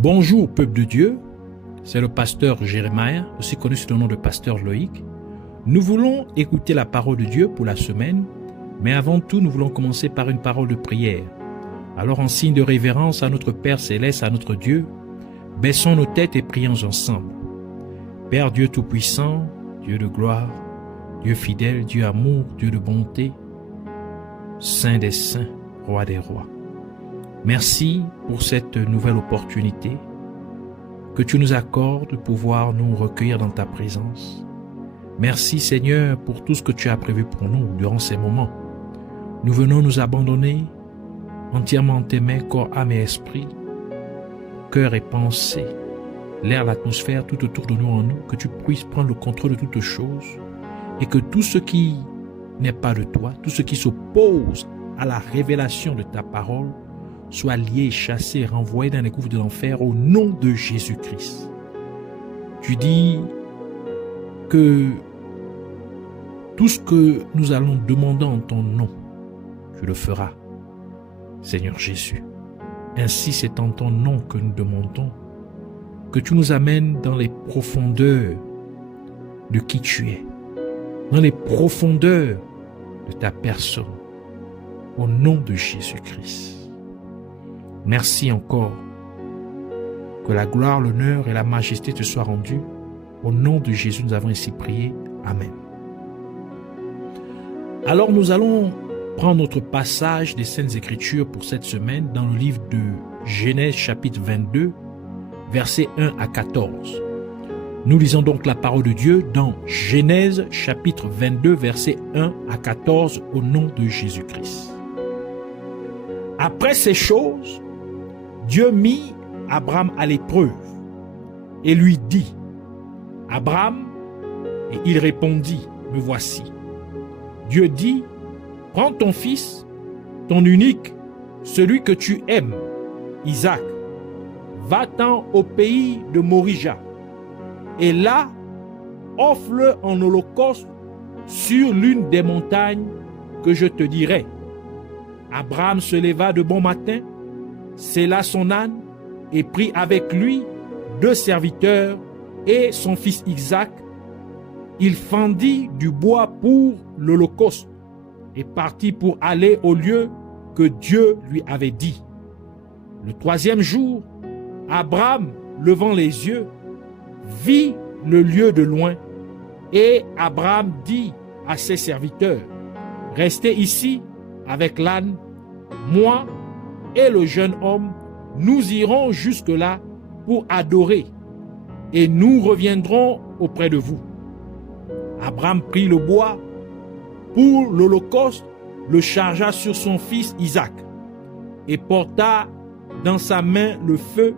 Bonjour peuple de Dieu, c'est le pasteur Jérémie, aussi connu sous le nom de pasteur Loïc. Nous voulons écouter la parole de Dieu pour la semaine, mais avant tout nous voulons commencer par une parole de prière. Alors en signe de révérence à notre Père Céleste, à notre Dieu, baissons nos têtes et prions ensemble. Père Dieu Tout-Puissant, Dieu de gloire, Dieu fidèle, Dieu amour, Dieu de bonté, Saint des saints, Roi des rois. Merci pour cette nouvelle opportunité que tu nous accordes de pouvoir nous recueillir dans ta présence. Merci Seigneur pour tout ce que tu as prévu pour nous durant ces moments. Nous venons nous abandonner entièrement en tes mains, corps, âme et esprit, cœur et pensée, l'air, l'atmosphère, tout autour de nous en nous, que tu puisses prendre le contrôle de toutes choses et que tout ce qui n'est pas de toi, tout ce qui s'oppose à la révélation de ta parole, soit lié, chassé, renvoyé dans les gouffres de l'enfer au nom de Jésus-Christ. Tu dis que tout ce que nous allons demander en ton nom, tu le feras, Seigneur Jésus. Ainsi, c'est en ton nom que nous demandons que tu nous amènes dans les profondeurs de qui tu es, dans les profondeurs de ta personne, au nom de Jésus-Christ. Merci encore. Que la gloire, l'honneur et la majesté te soient rendus. Au nom de Jésus, nous avons ainsi prié. Amen. Alors nous allons prendre notre passage des Saintes Écritures pour cette semaine dans le livre de Genèse chapitre 22, versets 1 à 14. Nous lisons donc la parole de Dieu dans Genèse chapitre 22, versets 1 à 14 au nom de Jésus-Christ. Après ces choses, Dieu mit Abraham à l'épreuve et lui dit, « Abraham » et il répondit, « Me voici. » Dieu dit, « Prends ton fils, ton unique, celui que tu aimes, Isaac, va-t'en au pays de Morija, et là, offre-le en holocauste sur l'une des montagnes que je te dirai. » Abraham se leva de bon matin, sella son âne et prit avec lui 2 serviteurs et son fils Isaac. Il fendit du bois pour l'holocauste et partit pour aller au lieu que Dieu lui avait dit. Le 3e jour, Abraham, levant les yeux, vit le lieu de loin et Abraham dit à ses serviteurs, « Restez ici avec l'âne, moi et le jeune homme, nous irons jusque-là pour adorer, et nous reviendrons auprès de vous. » Abraham prit le bois pour l'holocauste, le chargea sur son fils Isaac, et porta dans sa main le feu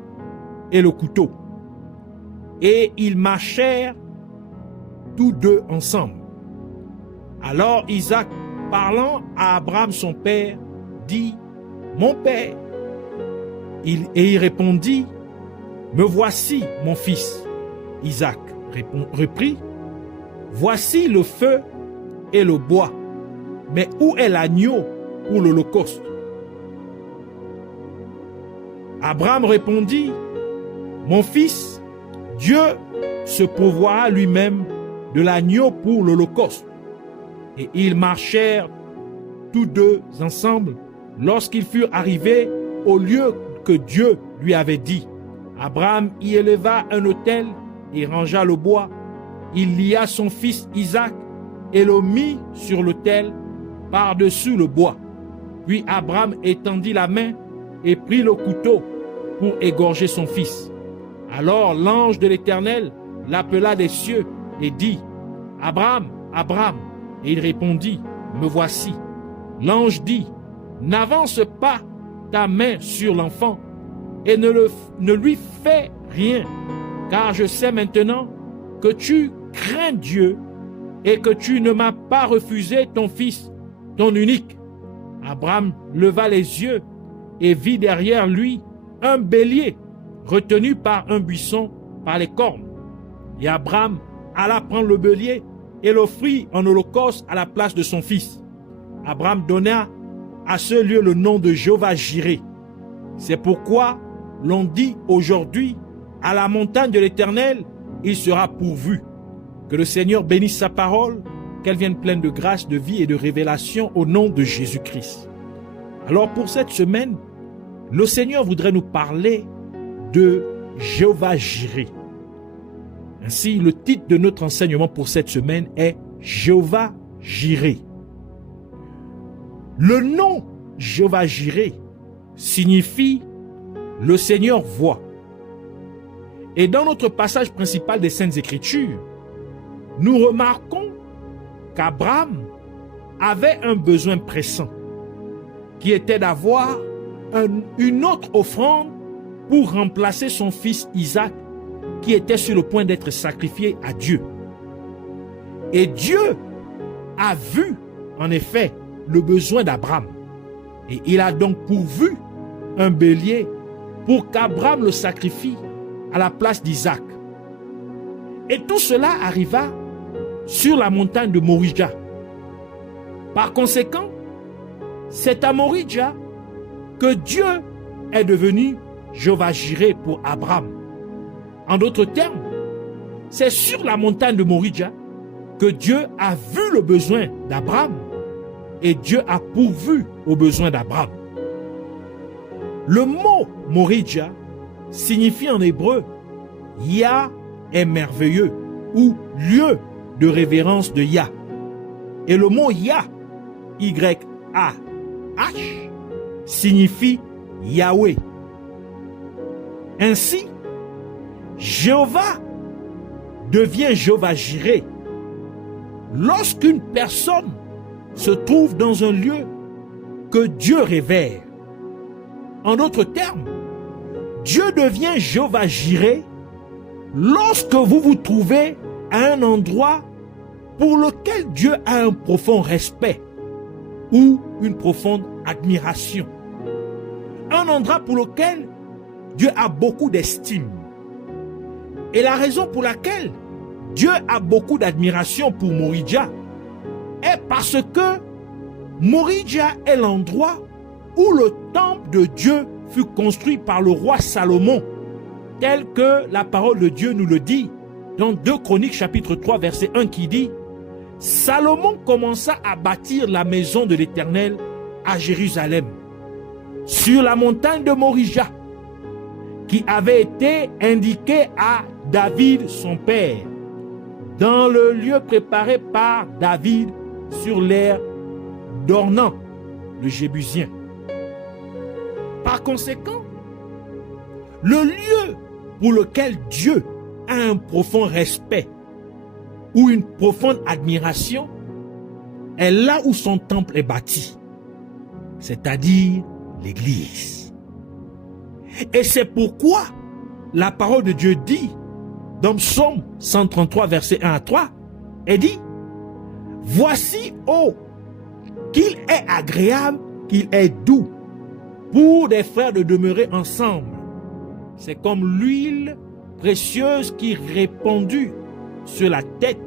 et le couteau. Et ils marchèrent tous deux ensemble. Alors Isaac, parlant à Abraham son père, dit, « Mon père. » Et il répondit, « Me voici, mon fils. » Isaac reprit, « Voici le feu et le bois, mais où est l'agneau pour l'holocauste? » Abraham répondit, « Mon fils, Dieu se pourvoira lui-même de l'agneau pour l'holocauste. » Et ils marchèrent tous deux ensemble lorsqu'ils furent arrivés au lieu que Dieu lui avait dit. Abraham y éleva un autel et rangea le bois. Il lia son fils Isaac et le mit sur l'autel par-dessus le bois. Puis Abraham étendit la main et prit le couteau pour égorger son fils. Alors l'ange de l'Éternel l'appela des cieux et dit, « Abraham, Abraham !» Et il répondit, « Me voici. » L'ange dit, « N'avance pas ta main sur l'enfant et ne lui fais rien, car je sais maintenant que tu crains Dieu et que tu ne m'as pas refusé ton fils, ton unique. » Abraham leva les yeux et vit derrière lui un bélier retenu par un buisson par les cornes. Et Abraham alla prendre le bélier et l'offrit en holocauste à la place de son fils. Abraham donna à ce lieu le nom de Jéhovah Jireh. C'est pourquoi l'on dit aujourd'hui, à la montagne de l'Éternel, il sera pourvu. Que le Seigneur bénisse sa parole, qu'elle vienne pleine de grâce, de vie et de révélation au nom de Jésus-Christ. Alors pour cette semaine, le Seigneur voudrait nous parler de Jéhovah Jireh. Ainsi, le titre de notre enseignement pour cette semaine est Jéhovah Jireh. Le nom Jéhovah Jireh signifie le Seigneur voit. Et dans notre passage principal des Saintes Écritures, nous remarquons qu'Abraham avait un besoin pressant, qui était d'avoir une autre offrande pour remplacer son fils Isaac, qui était sur le point d'être sacrifié à Dieu. Et Dieu a vu, en effet, le besoin d'Abraham. Et il a donc pourvu un bélier pour qu'Abraham le sacrifie à la place d'Isaac. Et tout cela arriva sur la montagne de Morija. Par conséquent, c'est à Morija que Dieu est devenu Jéhovah Jireh pour Abraham. En d'autres termes, c'est sur la montagne de Morija que Dieu a vu le besoin d'Abraham et Dieu a pourvu aux besoins d'Abraham. Le mot Morija signifie en hébreu Yah est merveilleux ou lieu de révérence de Yah. Et le mot Yah, Y-A-H, signifie Yahweh. Ainsi, Jéhovah devient Jéhovah Jireh lorsqu'une personne se trouve dans un lieu que Dieu révère. En d'autres termes, Dieu devient Jéhovah Jireh lorsque vous vous trouvez à un endroit pour lequel Dieu a un profond respect ou une profonde admiration. Un endroit pour lequel Dieu a beaucoup d'estime. Et la raison pour laquelle Dieu a beaucoup d'admiration pour Morija est parce que Morija est l'endroit où le temple de Dieu fut construit par le roi Salomon, tel que la parole de Dieu nous le dit dans 2 Chroniques chapitre 3 verset 1 qui dit « Salomon commença à bâtir la maison de l'Éternel à Jérusalem, sur la montagne de Morija, qui avait été indiquée à David son père, dans le lieu préparé par David sur l'aire d'Ornan, le Jébusien. » Par conséquent, le lieu pour lequel Dieu a un profond respect ou une profonde admiration est là où son temple est bâti, c'est-à-dire l'Église. Et c'est pourquoi la parole de Dieu dit, dans Psaume 133, verset 1 à 3, elle dit « Voici, oh, qu'il est agréable, qu'il est doux, pour des frères de demeurer ensemble. C'est comme l'huile précieuse qui répandue sur la tête,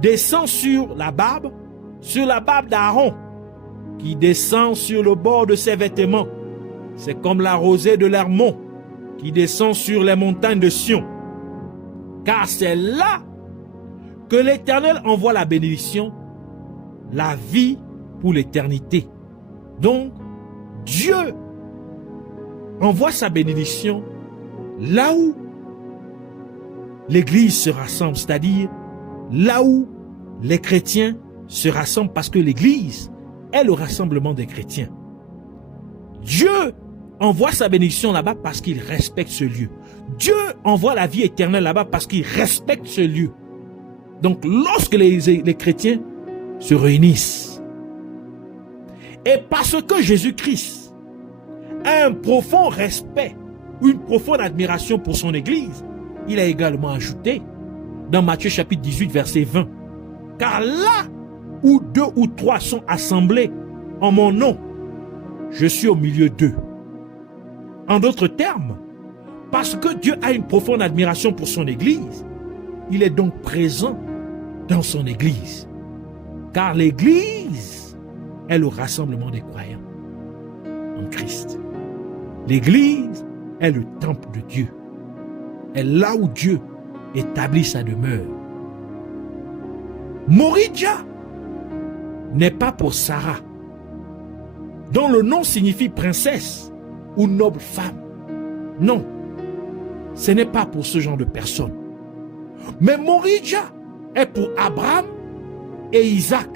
descend sur la barbe d'Aaron, qui descend sur le bord de ses vêtements. C'est comme la rosée de l'Hermon, qui descend sur les montagnes de Sion. Car c'est là que l'Éternel envoie la bénédiction, la vie pour l'éternité. Donc, Dieu envoie sa bénédiction là où l'Église se rassemble, c'est-à-dire là où les chrétiens se rassemblent, parce que l'Église est le rassemblement des chrétiens. Dieu envoie sa bénédiction là-bas parce qu'il respecte ce lieu. Dieu envoie la vie éternelle là-bas parce qu'il respecte ce lieu. Donc lorsque les chrétiens se réunissent, et parce que Jésus-Christ a un profond respect ou une profonde admiration pour son Église, il a également ajouté dans Matthieu chapitre 18 verset 20, « Car là où 2 ou 3 sont assemblés en mon nom, je suis au milieu d'eux. » En d'autres termes, parce que Dieu a une profonde admiration pour son Église, il est donc présent dans son Église. Car l'Église est le rassemblement des croyants en Christ. L'Église est le temple de Dieu, est là où Dieu établit sa demeure. Moridja n'est pas pour Sarah, dont le nom signifie princesse ou noble femme. Non, ce n'est pas pour ce genre de personne. Mais Moridja est pour Abraham et Isaac.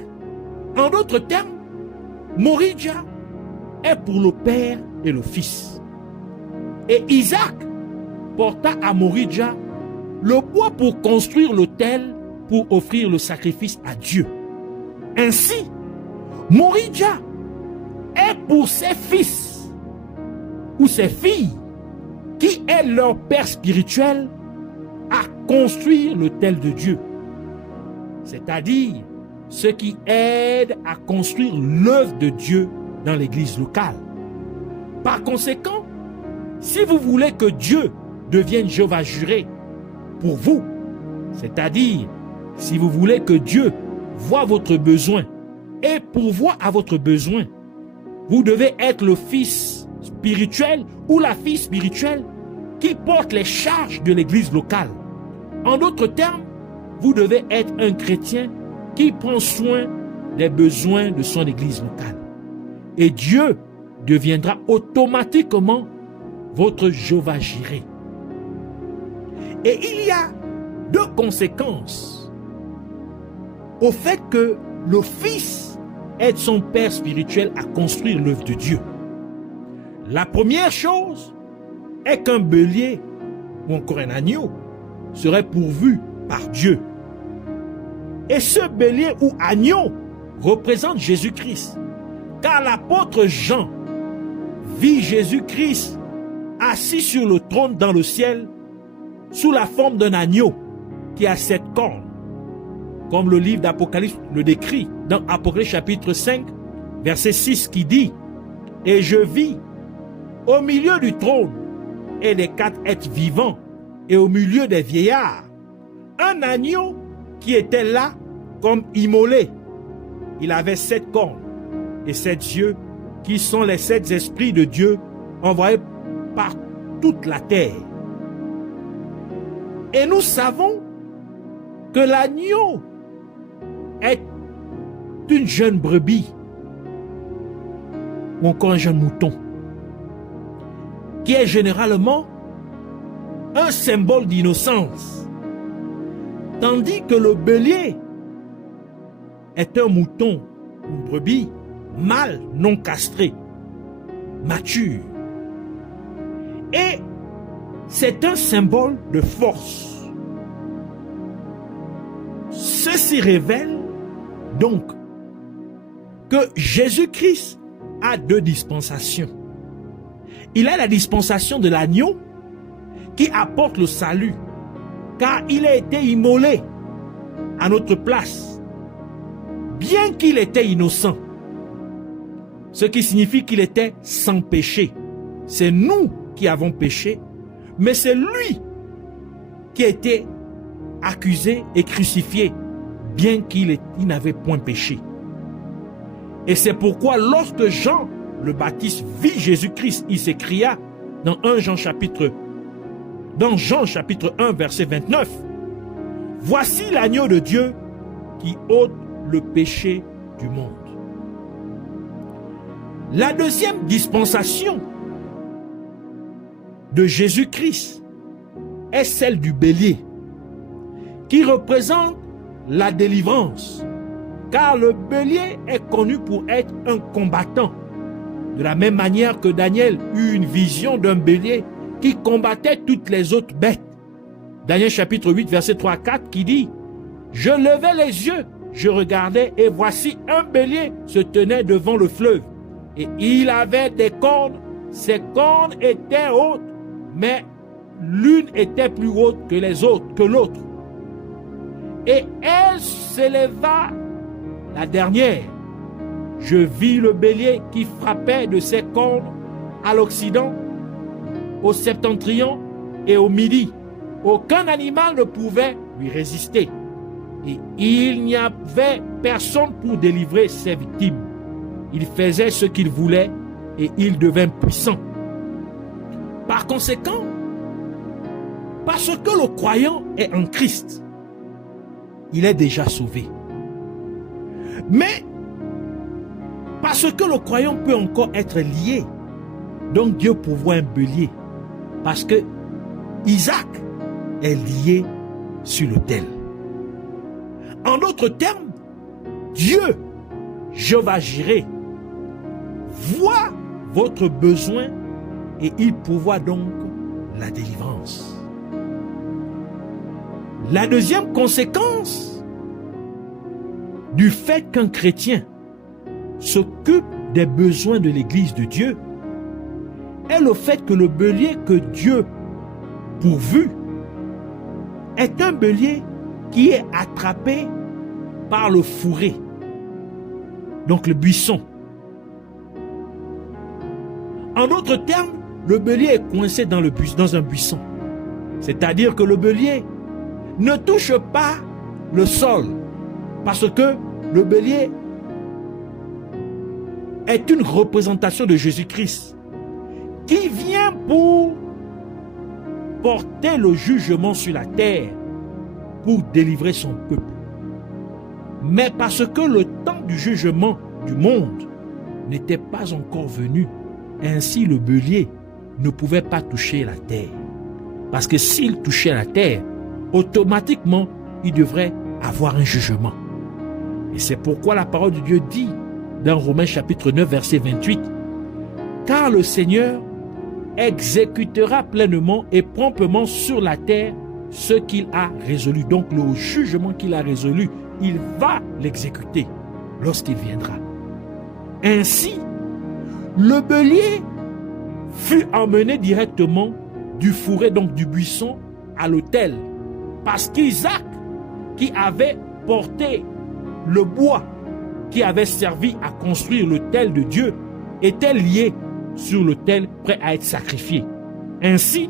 En d'autres termes, Moridja est pour le père et le fils. Et Isaac porta à Moridja le bois pour construire l'autel pour offrir le sacrifice à Dieu. Ainsi, Moridja est pour ses fils ou ses filles qui est leur père spirituel à construire l'autel de Dieu. C'est-à-dire ceux qui aident à construire l'œuvre de Dieu dans l'église locale. Par conséquent, si vous voulez que Dieu devienne Jéhovah Jireh pour vous, c'est-à-dire si vous voulez que Dieu voie votre besoin et pourvoie à votre besoin, vous devez être le fils spirituel ou la fille spirituelle qui porte les charges de l'église locale. En d'autres termes, vous devez être un chrétien qui prend soin des besoins de son église locale. Et Dieu deviendra automatiquement votre Jéhovah Jireh. Et il y a deux conséquences au fait que le fils aide son père spirituel à construire l'œuvre de Dieu. La première chose est qu'un bélier ou encore un agneau serait pourvu par Dieu. Et ce bélier ou agneau représente Jésus-Christ. Car l'apôtre Jean vit Jésus-Christ assis sur le trône dans le ciel sous la forme d'un agneau qui a 7 cornes. Comme le livre d'Apocalypse le décrit dans Apocalypse chapitre 5, verset 6 qui dit « Et je vis au milieu du trône et des 4 êtres vivants et au milieu des vieillards, un agneau qui était là comme immolé. Il avait 7 cornes et 7 yeux qui sont les 7 esprits de Dieu envoyés par toute la terre. Et nous savons que l'agneau est une jeune brebis ou encore un jeune mouton qui est généralement un symbole d'innocence, tandis que le bélier est un mouton, une brebis mâle non castré, mature. Et c'est un symbole de force. Ceci révèle donc que Jésus-Christ a 2 dispensations. Il a la dispensation de l'agneau qui apporte le salut, car il a été immolé à notre place, bien qu'il était innocent. Ce qui signifie qu'il était sans péché. C'est nous qui avons péché, mais c'est lui qui a été accusé et crucifié, bien qu'il n'avait point péché. Et c'est pourquoi lorsque Jean le Baptiste vit Jésus-Christ, il s'écria dans Jean chapitre 1 verset 29, « Voici l'agneau de Dieu qui ôte le péché du monde. » La deuxième dispensation de Jésus-Christ est celle du bélier, qui représente la délivrance, car le bélier est connu pour être un combattant, de la même manière que Daniel eut une vision d'un bélier qui combattait toutes les autres bêtes. Daniel chapitre 8 verset 3 à 4 qui dit « Je levai les yeux, je regardais et voici un bélier se tenait devant le fleuve. Et il avait des cornes, ses cornes étaient hautes, mais l'une était plus haute que les autres, que l'autre. Et elle s'éleva, la dernière. Je vis le bélier qui frappait de ses cornes à l'Occident, au septentrion et au midi. Aucun animal ne pouvait lui résister. Et il n'y avait personne pour délivrer ses victimes. Il faisait ce qu'il voulait et il devint puissant. Par conséquent, parce que le croyant est en Christ, il est déjà sauvé. Mais, parce que le croyant peut encore être lié, donc Dieu pourvoit un bélier. Parce que Isaac est lié sur l'autel. En d'autres termes, Dieu, Jéhovah Jireh, voit votre besoin et il pourvoit donc la délivrance. La deuxième conséquence du fait qu'un chrétien s'occupe des besoins de l'Église de Dieu est le fait que le bélier que Dieu pourvu est un bélier qui est attrapé par le fourré, donc le buisson. En d'autres termes, le bélier est coincé dans un buisson. C'est-à-dire que le bélier ne touche pas le sol, parce que le bélier est une représentation de Jésus-Christ qui vient pour porter le jugement sur la terre, pour délivrer son peuple. Mais parce que le temps du jugement du monde n'était pas encore venu, ainsi le bélier ne pouvait pas toucher la terre. Parce que s'il touchait la terre, automatiquement, il devrait avoir un jugement. Et c'est pourquoi la parole de Dieu dit dans Romains chapitre 9, verset 28, « Car le Seigneur exécutera pleinement et promptement sur la terre ce qu'il a résolu. » Donc le jugement qu'il a résolu, il va l'exécuter lorsqu'il viendra. Ainsi, le bélier fut emmené directement du fourré, donc du buisson, à l'autel. Parce qu'Isaac, qui avait porté le bois qui avait servi à construire l'autel de Dieu, était lié sur l'autel prêt à être sacrifié. Ainsi,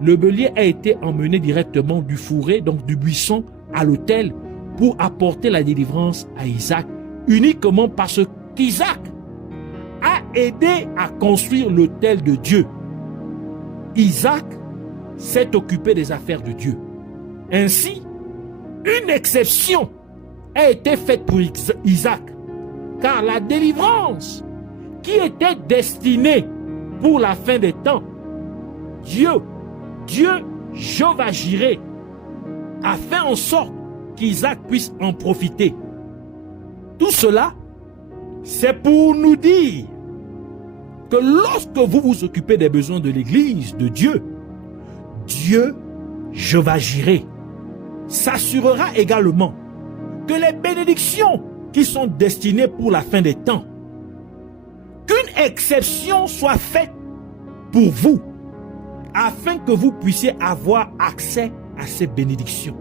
le bélier a été emmené directement du fourré, donc du buisson, à l'autel pour apporter la délivrance à Isaac, uniquement parce qu'Isaac a aidé à construire l'autel de Dieu. Isaac s'est occupé des affaires de Dieu. Ainsi, une exception a été faite pour Isaac, car la délivrance qui était destinée pour la fin des temps, Dieu, Jéhovah Jireh, a fait en sorte qu'Isaac puisse en profiter. Tout cela, c'est pour nous dire que lorsque vous vous occupez des besoins de l'Église de Dieu, Dieu, Jéhovah Jireh, s'assurera également que les bénédictions qui sont destinées pour la fin des temps, qu'une exception soit faite pour vous, afin que vous puissiez avoir accès à ces bénédictions.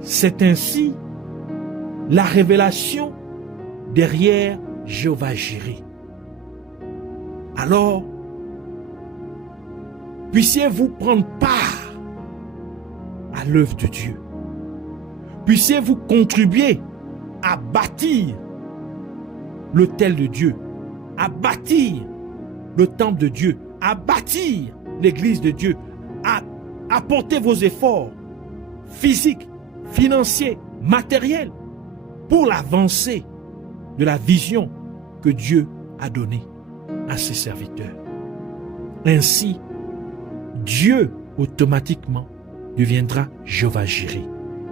C'est ainsi la révélation derrière Jéhovah Jireh. Alors, puissiez-vous prendre part à l'œuvre de Dieu. Puissiez-vous contribuer à bâtir l'autel de Dieu, à bâtir le temple de Dieu, à bâtir l'église de Dieu, à apporter vos efforts physiques, financiers, matériels pour l'avancée de la vision que Dieu a donnée à ses serviteurs. Ainsi, Dieu automatiquement deviendra Jéhovah Jireh.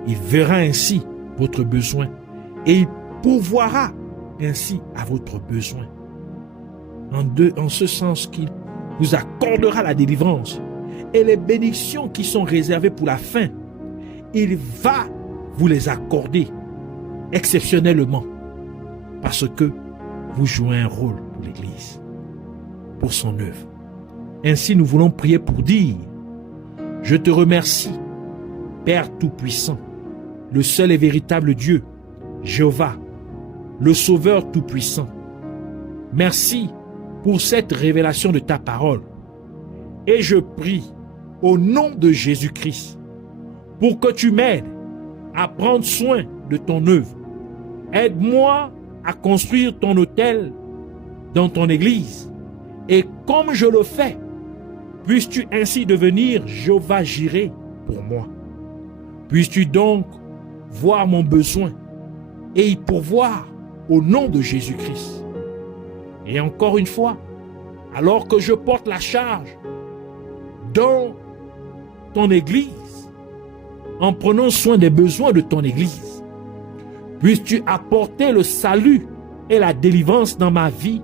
Il verra ainsi votre besoin et il pourvoira ainsi à votre besoin. En ce sens qu'il vous accordera la délivrance et les bénédictions qui sont réservées pour la fin, il va vous les accorder exceptionnellement parce que vous jouez un rôle pour l'Église, pour son œuvre. Ainsi, nous voulons prier pour dire: je te remercie, Père Tout-Puissant, le seul et véritable Dieu, Jéhovah, le Sauveur Tout-Puissant. Merci pour cette révélation de ta parole. Et je prie au nom de Jésus-Christ pour que tu m'aides à prendre soin de ton œuvre. Aide-moi à construire ton autel dans ton église Et comme je le fais, puisses-tu ainsi devenir Jéhovah Jireh pour moi. Puisses-tu donc voir mon besoin et y pourvoir au nom de Jésus-Christ. Et encore une fois, alors que je porte la charge dans ton Église, en prenant soin des besoins de ton Église, puisses-tu apporter le salut et la délivrance dans ma vie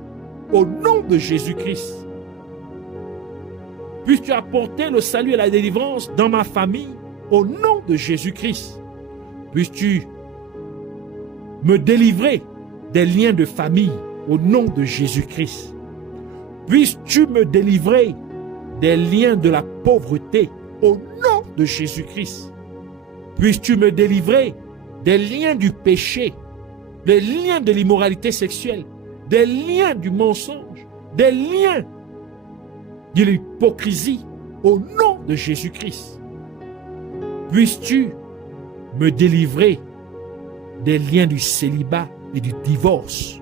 au nom de Jésus-Christ. Puisses-tu apporter le salut et la délivrance dans ma famille au nom de Jésus-Christ. Puisses-tu me délivrer des liens de famille au nom de Jésus-Christ. Puisses-tu me délivrer des liens de la pauvreté au nom de Jésus-Christ. Puisses-tu me délivrer des liens du péché, des liens de l'immoralité sexuelle, des liens du mensonge, des liens de l'hypocrisie au nom de Jésus-Christ. Puisses-tu me délivrer des liens du célibat et du divorce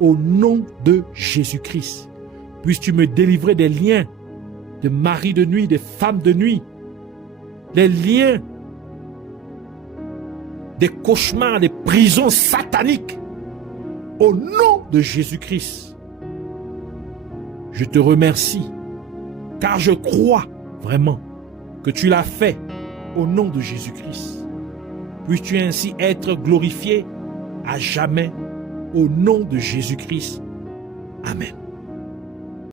au nom de Jésus-Christ. Puisses-tu me délivrer des liens de mari de nuit, de femme de nuit, des liens des cauchemars, des prisons sataniques au nom de Jésus-Christ. Je te remercie car je crois vraiment que tu l'as fait au nom de Jésus-Christ. Puisses-tu ainsi être glorifié à jamais au nom de Jésus-Christ. Amen.